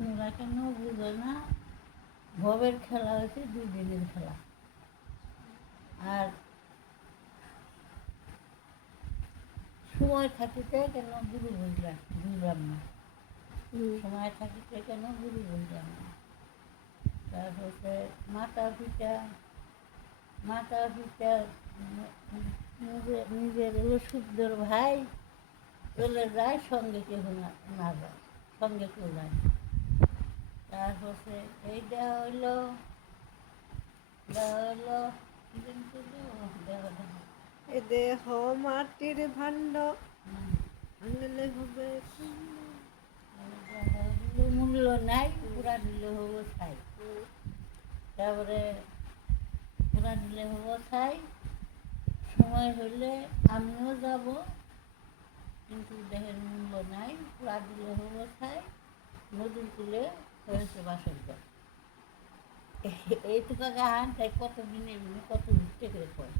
তোমরা কেন বুঝো না? ভবের খেলা হচ্ছে 2 দিনের খেলা। আর সময় থাকিতে কেন গুরু বুঝলাম না। সময় থাকিতে কেন গুরু বুঝলাম না। তারপরে মাতা পিতা নিজের ওষুধের ভাই চলে যায়, সঙ্গে কেউ না যায়, সঙ্গে কেউ যায় না। তারপরে এইটা হইলো এ দেহ মাটির ভাণ্ড, আনলে হবে মূল্য নাই, পুরা দিলে হবো ছাই। তারপরে পুরা দিলে হবো ছাই। সময় হলে আমিও যাব, কিন্তু দেহের মূল্য নাই, পুরা দিলে হবো ছাই। নদীর কূলে হয়েছে বাসর ঘর। এইটুকু গান তাই কত দিনে কত ঘুরতে করে পড়ে।